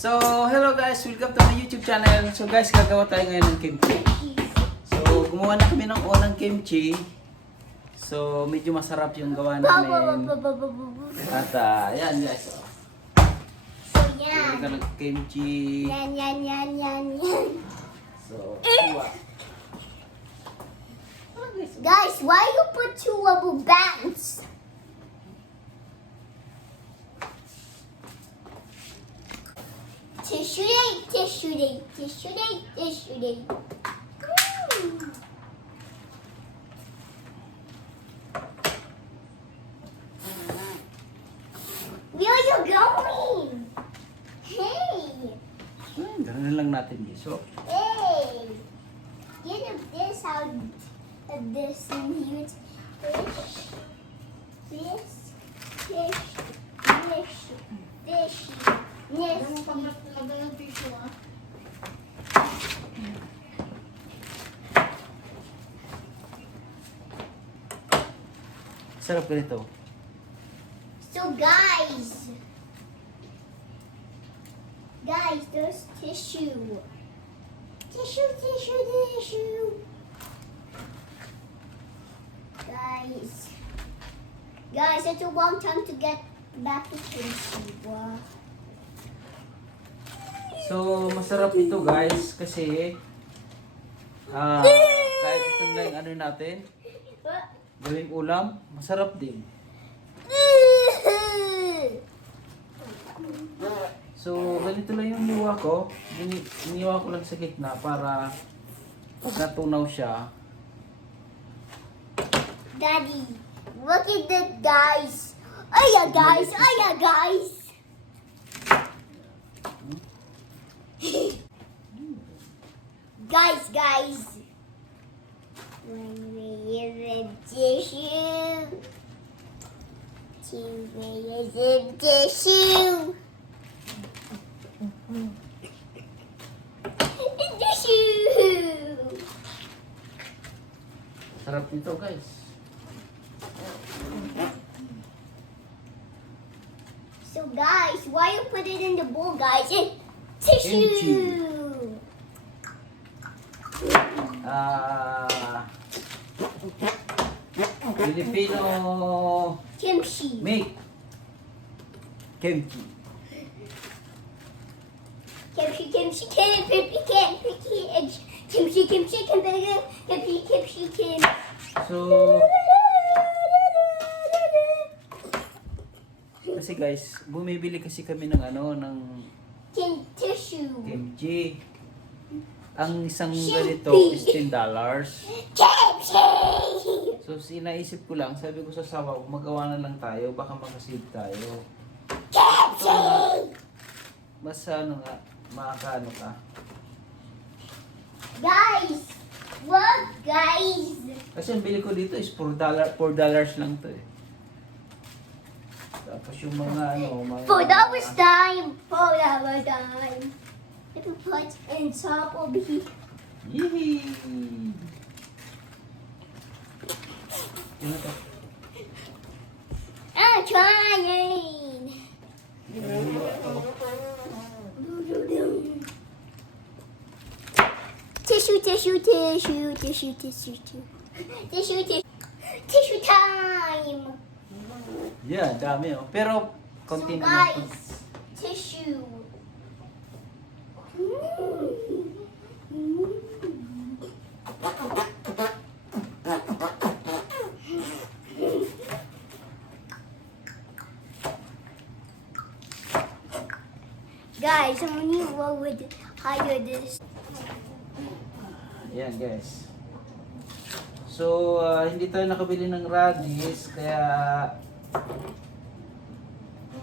So, hello guys! Welcome to my YouTube channel. So guys, gagawa tayo ngayon ng kimchi. So, gumawa na kami ng unang kimchi. So, medyo masarap yung gawa namin. At, yan guys. So, yan. Gagawa ng kimchi. Yan. So, iwa. Guys, why you put two rubber bands? Tissue day. Where are you going? Hey! Ganun na lang natin yun. So, Hey! Get of this out of this and huge fish. Fish. sarap ganito. So guys, there's tissue. Tissue. Guys, it's a long time to get back to tissue. Wow. So, masarap ito guys kasi kahit itong na yung ano natin, gawing ulam, masarap din. So, ganito lang yung niwa ko. Iniwa ko lang sa gitna para pag natunaw siya. Daddy, look at that, guys. Oh yeah, guys. Guys. When we use tissue. Tissue. Sarap nito guys. So guys, why you put it in the bowl, guys? Tissue. Filipino Kimchi. make kimchi. Kimchi. So, kasi guys, bumibili kasi kami ng ng Tissue. kimchi. Ang isang ganito is $10. Kimchi. So, sinaisip ko lang, sabi ko sa sawa, magawa na lang tayo, baka makasave tayo. Kimchi. Mas makakaano ka. Guys, look, guys. Kasi ang bili ko dito is $4 lang to eh. Tapos yung mga mga... $4 time. If you put in top of here. Yee! Ano to? I'm trying. Tissue time. Yeah, dami oh. Pero, konti So naman to. guys, tissue. Guys, I'm only roll with higher this. Yan guys. So, hindi tayo nakabili ng radish, kaya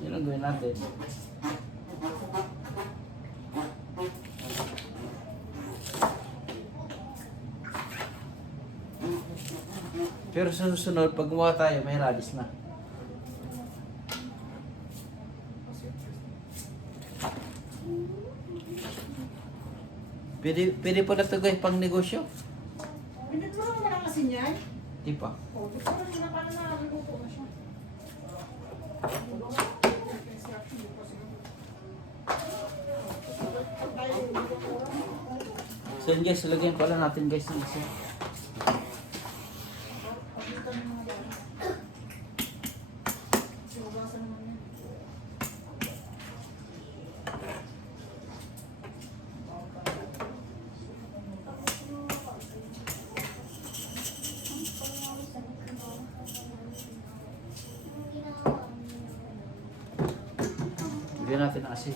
yun ang gawin natin. Pero sa susunod, pag gumawa tayo, may radish na. Pwede pala ito guys, pang negosyo. Binigyan mo na kasi niyan. Di pa. O, gusto mo na paano na naluto na siya. So yun guys, lagyan pala natin guys ng isa. Pagitan ng mga dami. Sinugasan naman yan. Lagyan natin ng asin.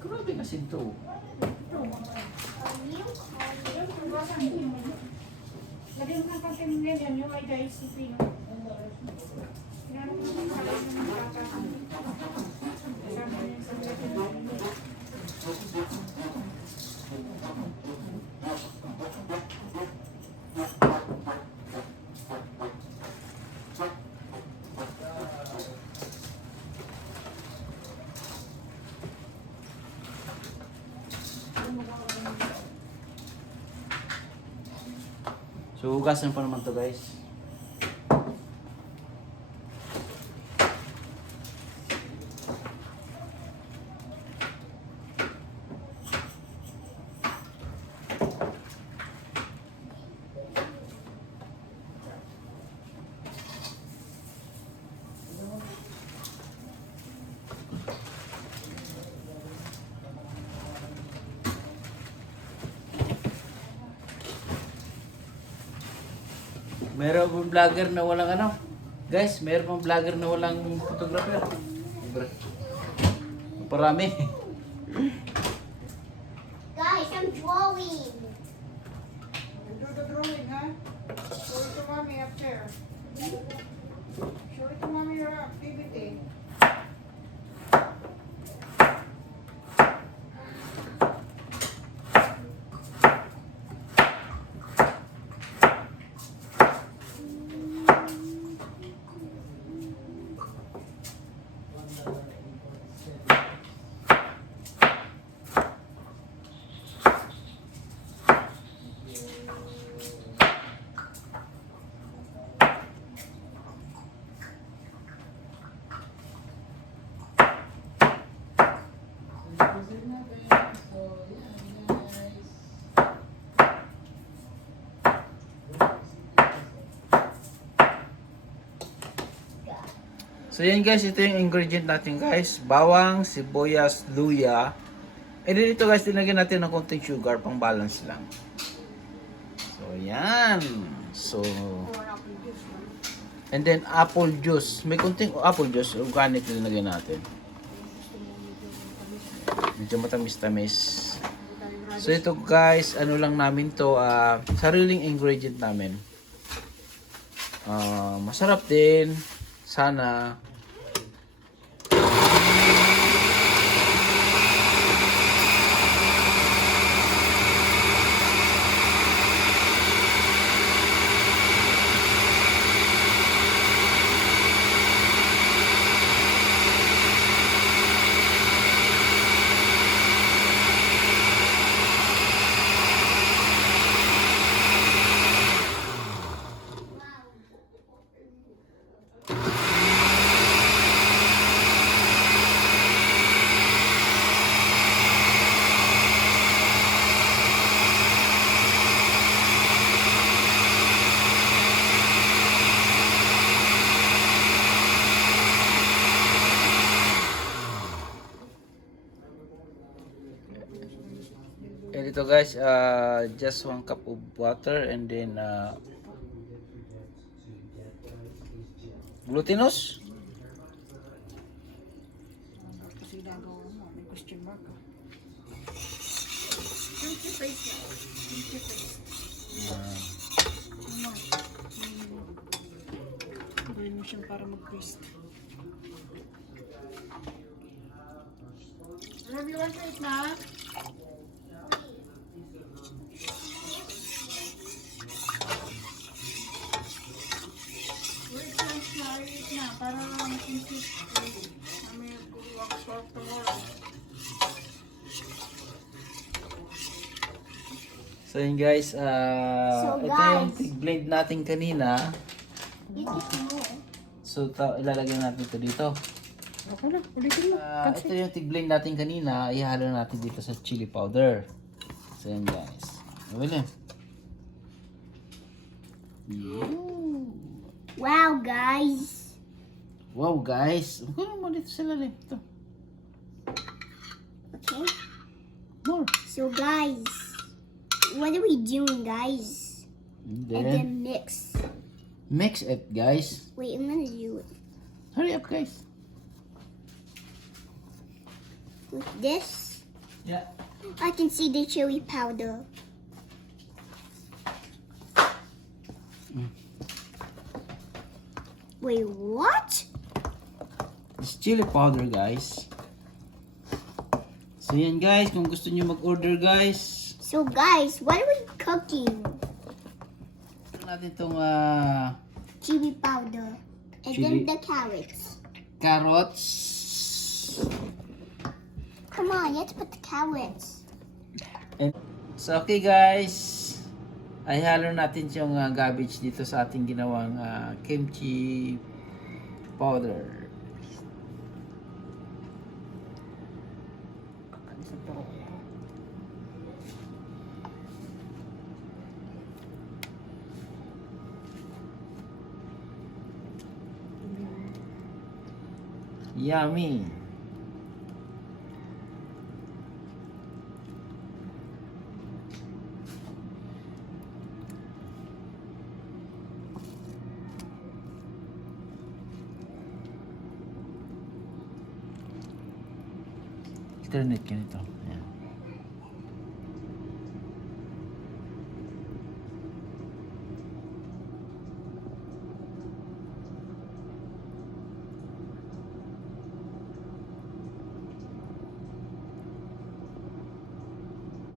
Grabe asin to. Lagyan mo ng konting ganyan, yung ay guys, sipin. Ginano mo ng kalan ng bata. Kasama niya sa lagyan. So hugasan pa naman to guys. Meron pong vlogger na walang ano. Guys, meron pong vlogger na walang photographer. Parami. Guys, I'm drawing. Do the drawing, ha? Show it to mommy up there. Show it to mommy your activity. So yan guys, ito yung ingredient natin guys. Bawang, sibuyas, luya. And then ito guys, tinagyan natin ng konting sugar pang balance lang. So yan. So and then apple juice. May konting apple juice, organic na nilagyan natin. Medyo matamis-tamis. So ito guys, ano lang namin to, sariling ingredient namin. Masarap din. Sana. And ito guys, just 1 cup of water and then glutinous. Kasi gagawa mo, may question mark ka. Kimchi paste na. Kimchi paste. Gawin mo siyang para mag-paste. Love you, want to eat na? Wait lang siya, eat na. Para mag-insist. Kami mag solve tomorrow. So yun guys, So, ito yung guys. blend natin kanina. You can more. So ilalagay natin ito dito. Okay na, ulitin mo. Ito yung tig-blend natin kanina. Ihalo natin dito sa chili powder. So yan guys. William. Wow, guys. Wow guys. Magkano mo dito sa lalim? Ito. Okay. More. So, guys, what are we doing, guys? And And then, then mix. mix it guys. Wait, I'm gonna do it Hurry up guys. with this. Yeah. I can see the chili powder. Wait, what? It's chili powder guys. So yan guys. Kung gusto niyo mag-order guys. So, guys, what are we cooking? Ito natin itong Chili powder. And Chili. then the carrots. carrots. Come on, let's put the carrots. And, so okay guys. Ay halo natin yung garbage dito sa ating ginawang kimchi powder. Yummy. Internet ka nito.